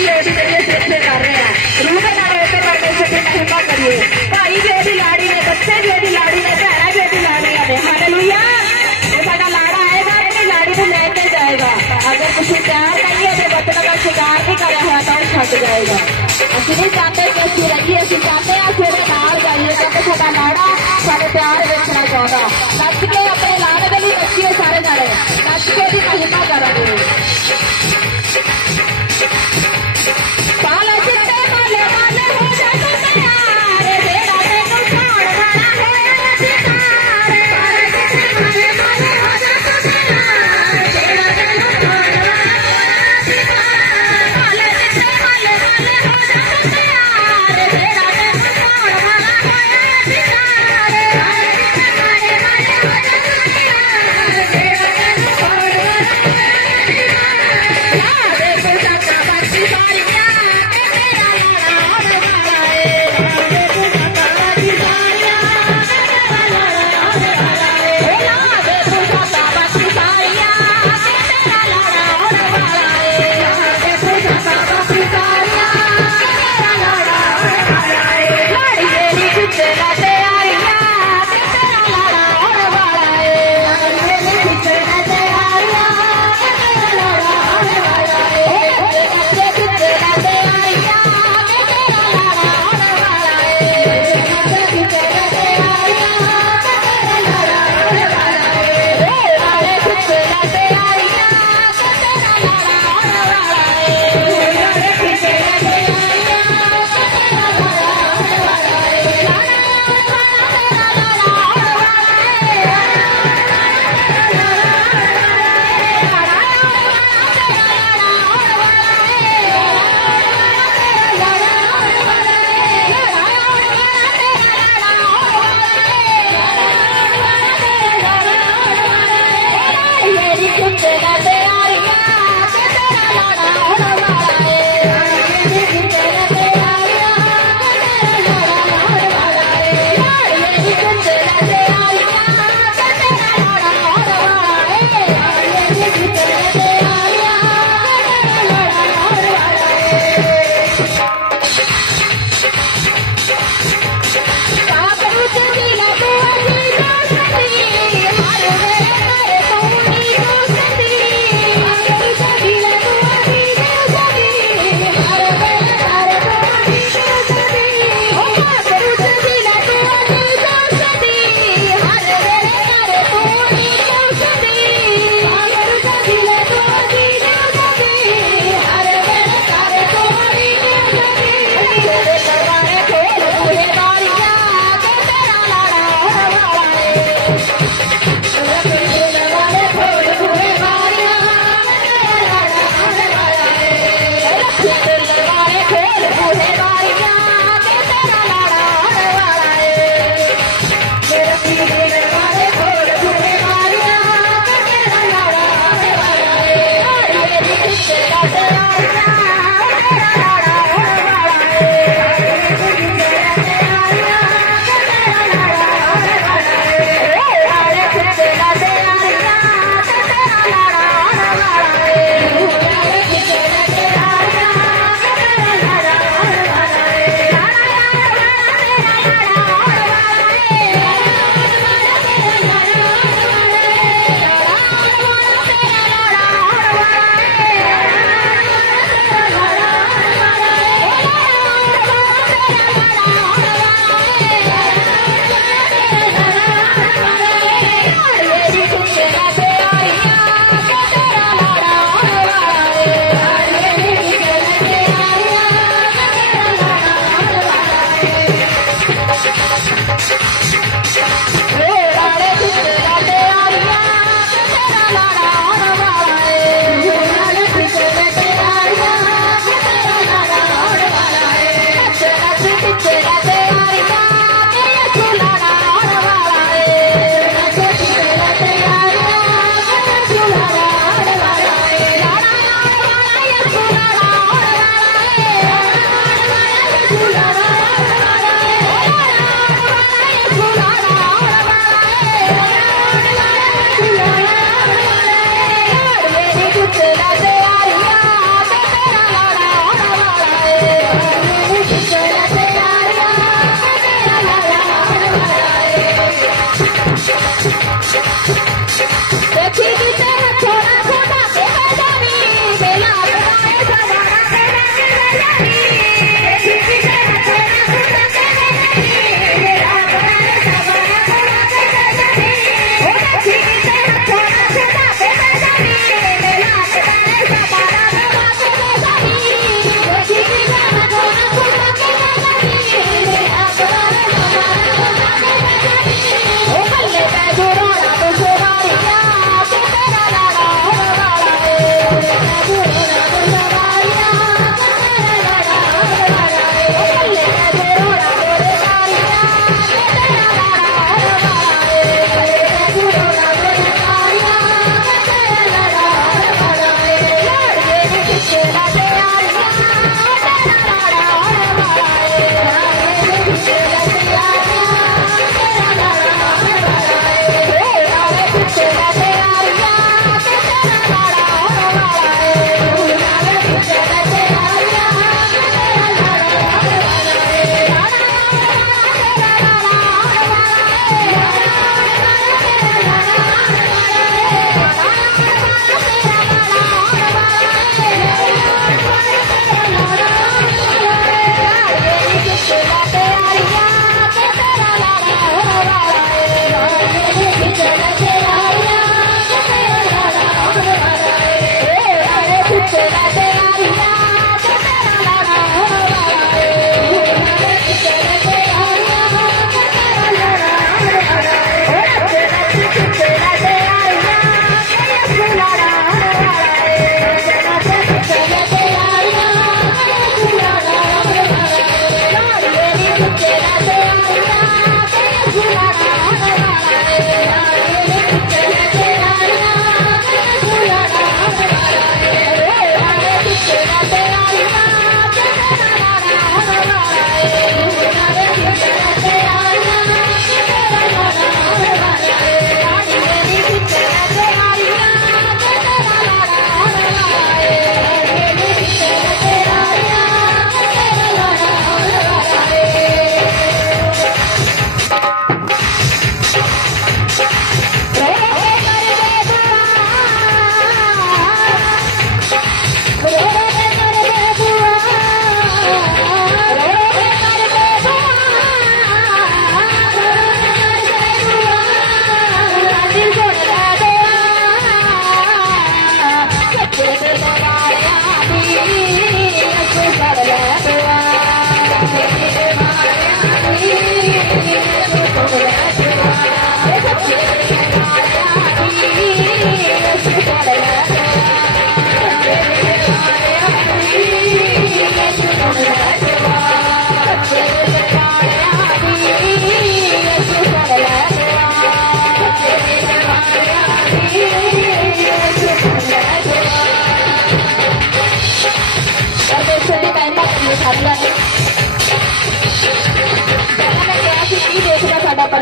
भाई ओडी करिए इतने कर रहे हैं रूबे ना रोते परमेश्वर की महिमा करिए भाई भी ओडी लाड़ी ने बच्चे भी ओडी लाड़ी ने भैन भी ओडी लाड़ी ने हालेलुया ये साडा लाड़ा आएगा अपनी लाड़ी को लेके जाएगा अगर किसी प्यार नहीं है तो बचन का शिकार नहीं करा हुआ तो छट जाएगा असं नहीं चाहते कि असं रहिए असं चाहते हैं असं नाल जाइए क्योंकि साडा लाड़ा सारे प्यार देखना चाहता नच के अपने लाड़े के लिए नचिए सारे जाने नच के भी महिमा करेंगे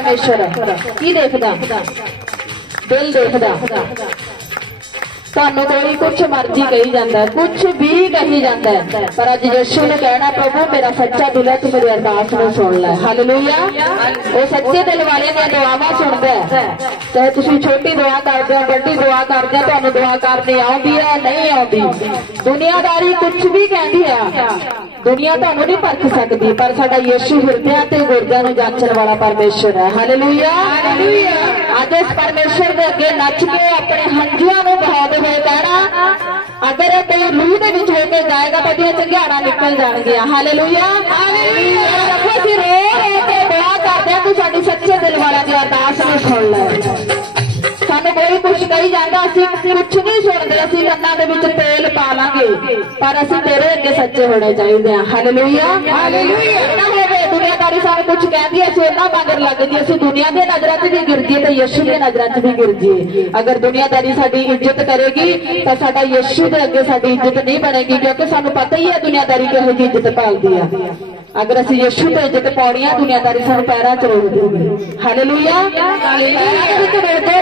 परमेश्वर की देखदा दिल देखदा ਤੁਹਾਨੂੰ ਕੋਈ ਕੁਛ ਮਰਜ਼ੀ ਕਹੀ ਜਾਂਦਾ ਕੁਛ ਵੀ ਕਹੀ ਜਾਂਦਾ ਪਰ ਅੱਜ ਯਿਸੂ ਨੇ ਕਹਿਣਾ ਪ੍ਰਭੂ ਮੇਰਾ ਸੱਚਾ ਦਿਲ ਹੈ ਤੂੰ ਮੇਰੀ ਅਰਦਾਸ ਨੂੰ ਸੁਣ ਲੈ ਹਾਲੇਲੂਇਆ ਉਹ ਸੱਚੇ ਦਿਲ ਵਾਲਿਆਂ ਦੀਆਂ ਦੁਆਵਾਂ ਸੁਣਦਾ ਹੈ ਚਾਹੇ ਤੁਸੀਂ ਛੋਟੀ ਦੁਆ ਕਰਦੇ ਹੋ ਵੱਡੀ ਦੁਆ ਕਰਦੇ ਹੋ ਤੁਹਾਨੂੰ ਦੁਆ ਕਰਨੀ ਆਉਂਦੀ ਹੈ ਨਹੀਂ ਆਉਂਦੀ ਦੁਨੀਆਦਾਰੀ ਕੁਛ ਵੀ ਕਹਿੰਦੀ ਆ ਦੁਨੀਆ ਤੁਹਾਨੂੰ ਨਹੀਂ ਪਰਖ ਸਕਦੀ ਪਰ ਸਾਡਾ ਯਿਸੂ ਹਿਰਦਿਆਂ ਤੇ ਗੁਰਦਿਆਂ ਨੂੰ ਜਾਂਚਣ ਵਾਲਾ ਪਰਮੇਸ਼ਰ ਹੈ ਹਾਲੇਲੂਇਆ ਅੱਜ ਇਸ ਪਰਮੇਸ਼ਰ ਦੇ ਅੱਗੇ ਨੱਚ ਕੇ ਆਪਣੇ ਹੰਝੂਆਂ ਨੂੰ ਬਹਾਉਂਦੇ ਹੋਏ ਕਹਿਣਾ अगर कोई रूह के विच होके जाएगा तो दियां चंगियाड़ा निकल जाएंगियां हालेलुया प्रभु असीं रो रो के दुआ करदे हां तू साडी सच्चे दिल वालियां दी अरदास नूं सुण ले सानू कोई कुछ कही जांदा असीं कुछ नहीं सुणदे असीं कन्नां दे विच तेल पा लांगे पर असीं तेरे अगे सच्चे होने चाहिए हां हालेलुया ना होवे दुनियादारी सानू कुछ कहदी असीं उन्हां मगर लग जी असीं दुनिया दे नज़रां च भी गिर जाइए ते यीशु दे नज़रां च भी गिर जाइए अगर दुनियादारी साडी इज्जत करेगी तो साडा यीशु दे अगे साडी इज्जत नहीं बनेगी क्योंकि सानू पता ही है दुनियादारी किहो जी इज्जत पालदी है अगर असीं यीशु ते इज्जत पाउणी है दुनियादारी सानू पैरां च रोक देगी हालेलुया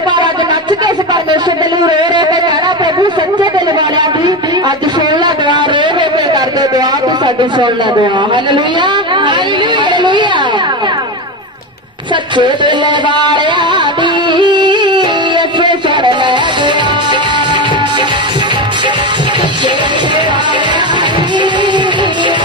पर अज नच के इस परमेश्वर दे लई रो रो के कहना प्रभु सच्चे दिल वालियां दी अज सुण लै दुआ रो रो के करदे दुआ तू साडी सुण लै दुआ हालेलुया हालेलुया सच्चे दिल वालियां दी अज सुण लै दुआ सच्चे दिल वालियां दी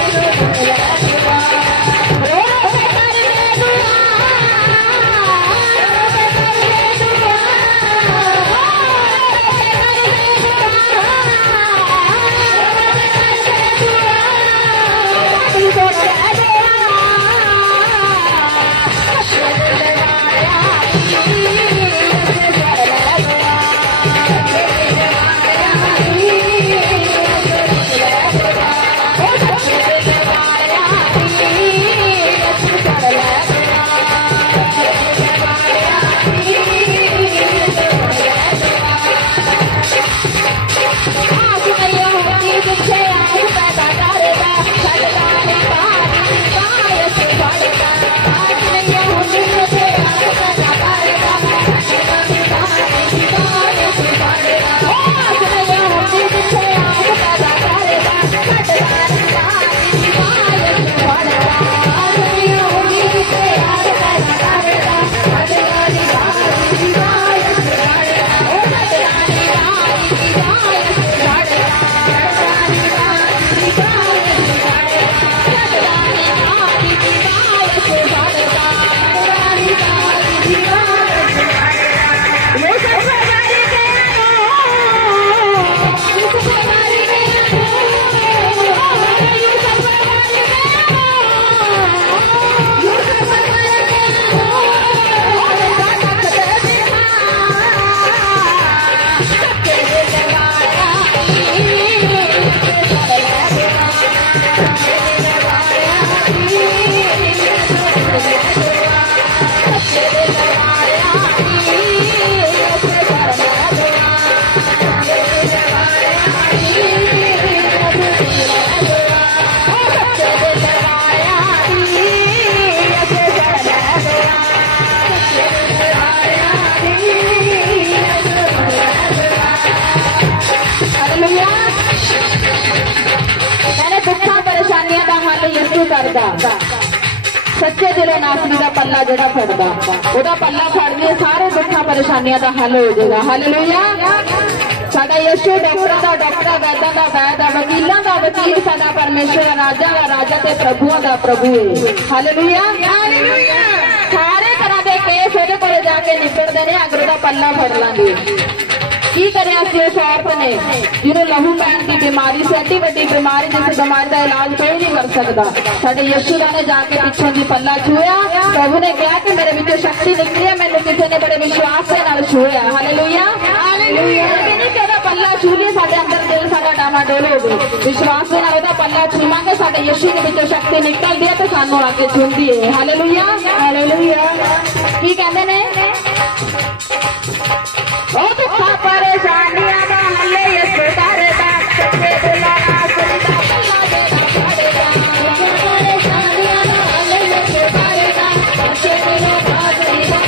सच्चे दिलों नासरी का पल्ला जो फटदा ओदा पल्ला फट के सारे दुखा परेशानियों का हल हो जाएगा हालेलुया साडा यीशु डॉक्टरां दा डॉक्टर वैद्यां दा वैद वकीलां दा वकील साडा परमेश्वर राजा दा राजा ते प्रभुआं दा प्रभु है हालेलुया सारे तरह के केस ओदे कोल जाके निपटदे ने अगर ओदा पल्ला फड़ लांगे की करे उस औरत ने जिन्होंने लहू पैन की बीमारी से एडी वड्डी बीमारी जिस बीमारी का इलाज कोई नहीं कर सकता साडे यीशु ने जाके पिछों की पल्ला छुआ प्रभु ने कहा कि मेरे विचों शक्ति निकली है मैंने किसी ने बड़े विश्वास के नाल छुआ हालेलुया पल्ला छू लिया साडे अंदर दिल साडा डामाडोल हो गए विश्वास के नाल ओदा पल्ला छूवांगे साडे यीशु के विचों शक्ति निकलदी है ते सानू आके छूंदी है हालेलुया हालेलुया की कहंदे ने ओ दुखा परेशानियां दा हल यीशु करदा सच्चे दिलां नासरी दा पल्ला देना छड़ेगा दुखा परेशानियां दा हल यीशु करदा सच्चे दिलां नासरी दा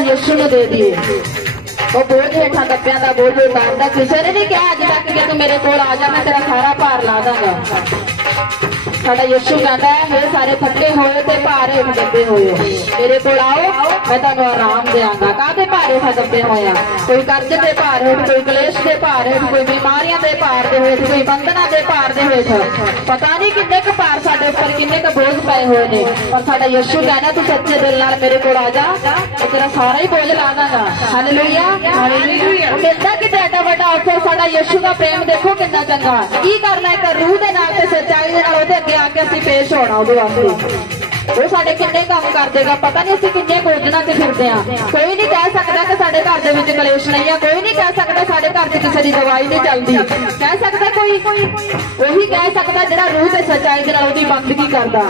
यीशु ने दे दिए। वो बोझ हेठा दब्बिया का बोझ उतारता, किसी ने नहीं कहा अज तक कि तू मेरे को आ जा, मैं तेरा सारा भार ला दांगा। साडा यीशु कहता है, हे सारे थके होए ते भार हेठ दबे होए मेरे को आओ, मैं तुहानू आराम देंगा। काहदे भार हेठ दबे होया? कोई कर्ज के भार हेठ, कोई कलेश के भार हेठ, कोई बीमारियां के भार दे हेठ, कोई बंधना के भार दे हेठ। पता नहीं किन्ने क भार साडे उपर किन्ने क बोझ पए होए ने, पर साडा यीशु कहना तू सच्चे दिल नाल मेरे को आ जा, मैं तेरा सारा ही बोझ ला दांगा। Hallelujah hallelujah. मिलदा कि एडा वड्डा ऑफर साडा यीशु का प्रेम देखो कितना चंगा। की करना एक रूह दे नाल ते सच्चाई दे नाल ओहदे अगे आके असीं पेश होना ओहदे वास्ते। वो साडे किन्ने काम कर देगा, पता नहीं असीं किन्ने भोजना ते फिरदे आ। कोई नहीं कह सकता कि साडे घर दे विच कलेश नहीं है, कोई नहीं कह सकता साडे घर च किसी दी दवाई नहीं चलदी। कह सकता कोई वही कह सकता जिहड़ा रूह ते सच्चाई दे नाल ओहदी बंदगी करदा।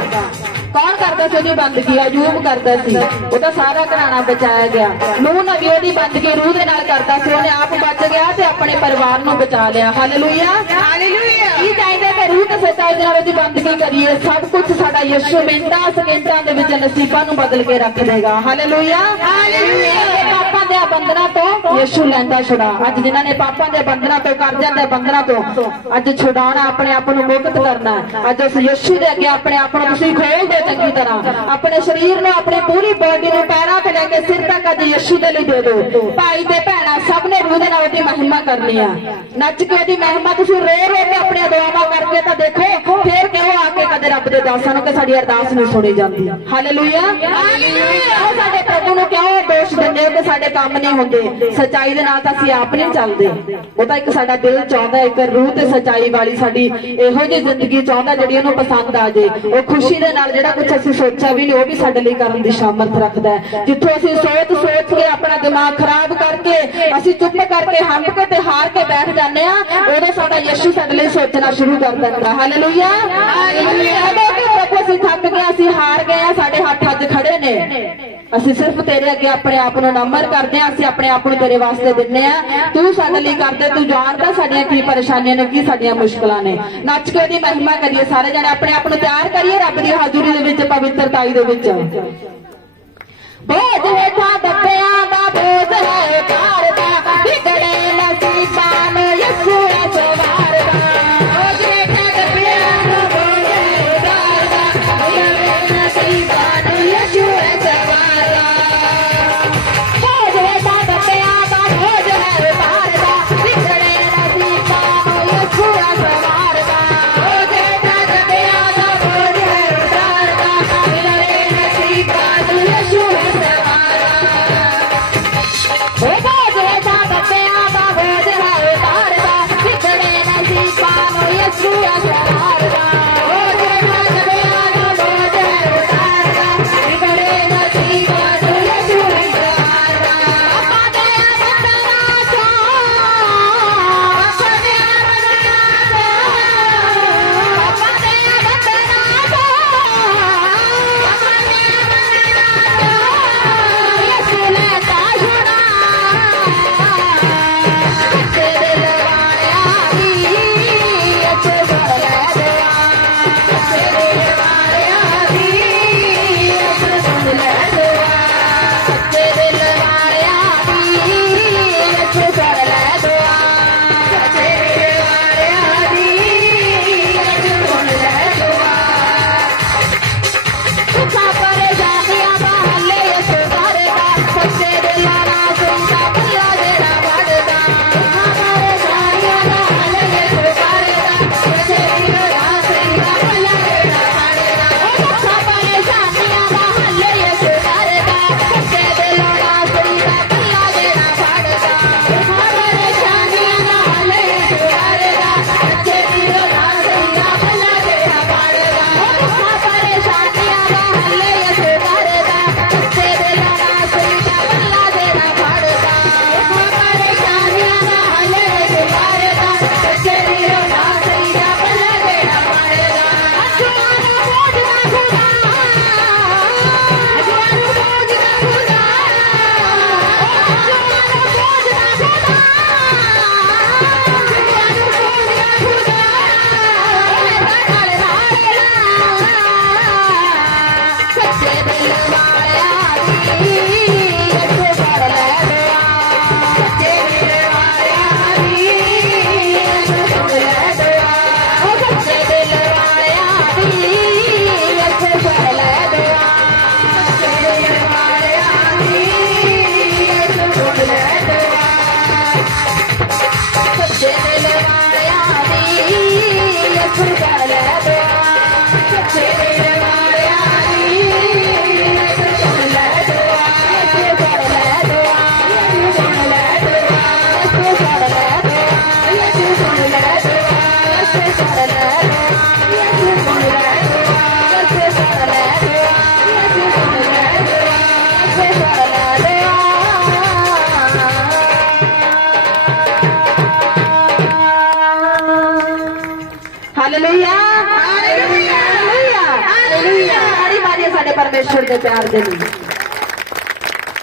कौन करता सी ओहदी बंदगी? अयूब करता सी, ओहदा सारा घराना बचाया गया। नूह नबी ओहदी बंदगी रूह दे नाल करता सी, ओहने आप बच गया ते अपने परिवार नूं बचा लिया। Hallelujah hallelujah. की चाहीदा कि रूह ते सच्चाई दे नाल ओहदी बंदगी करिए, सब कुछ साडा यीशु मिंटां सेकंडां दे विच नसीबां नूं बदल के रख देगा। Hallelujah hallelujah. पापां दे बंधनां तो यीशु लैंदा छुड़ा। अज जिन्हां ने पापां दे बंधनां तो, कर्ज़ां दे बंधनां तो अज छुड़ाना, अपने आप नूं मुक्त करना। अज उस यीशु दे अगे अपने आप नूं तुसीं खोल दो चंगी तरह, अपने शरीर नूं, अपनी पूरी बॉडी नूं पैरां ते लैके सिर तक अज यीशु दे लई दे दो। भाई ते भैणां सब ने रूह दे नाल ओहदी महिमा करनी आ, नच के ओहदी महिमा। तुसीं रो रो के अपनी दुआवां करके तां देखो, फिर क्यों आके कदे रब दे दासां नूं कि साडी अरदास नहीं सुनी जाती। Hallelujah hallelujah. साडे प्रभु नूं क्यों दोष दिंदे हो कि साडे काम नहीं हुंदे? सच्चाई दे नाल तां असीं आप नहीं चलदे। ओह तां एक साडा दिल चाहुंदा, एक रूह ते सच्चाई वाली साडी इहो जी जिंदगी चाहुंदा जिहड़ी ओहनूं पसंद आ जे। ओह खुशी दे नाल जिहड़ा कुछ असीं सोचा भी नहीं ओह भी साडे लई करन दी सामर्थ रखदा है। जिੱਥੋਂ ਅਸੀਂ सोच के अपना दिमाग खराब करके ਅਸੀਂ चुप करके हंड के ते हार के बैठ जाने आ, उदों साडा यीशु साडे लई सोचना शुरू कर दिंदा। Hallelujah hallelujah. प्रभु ਅਸੀਂ थक गए, ਅਸੀਂ हार गए आ, साडे हत्थ अज खड़े ने, ਅਸੀਂ सिर्फ तेरे अगे अपने आप नूं नमर करदे आ, ਅਸੀਂ अपने आप नूं तेरे वास्ते दिन्ने आ। तू साडे लई करदे, तू जानदा साडीਆਂ की परेशानियां ने, की साडीਆਂ मुश्किलां ने। नच के ओहदी महिमा करिए, सारे जने अपने आप नूं तैयार करिए रब दी हाਜ਼ਰੀ दे विच, पवित्रताई दे विच। बोझ हेठा दब्बिया दा बोझ है पार दा, बिगड़े नसीबां नूं यीशु है सवारदा। बोझ हेठा दब्बिया दा बोझ है पार दा, बिगड़े नसीबां नूं यीशु है सवारदा। बोझ हेठा दब्बिया दा हालेलुया हालेलुया हालेलुया। ताड़ी मारिए साडे परमेश्वर के प्यार दे लिए।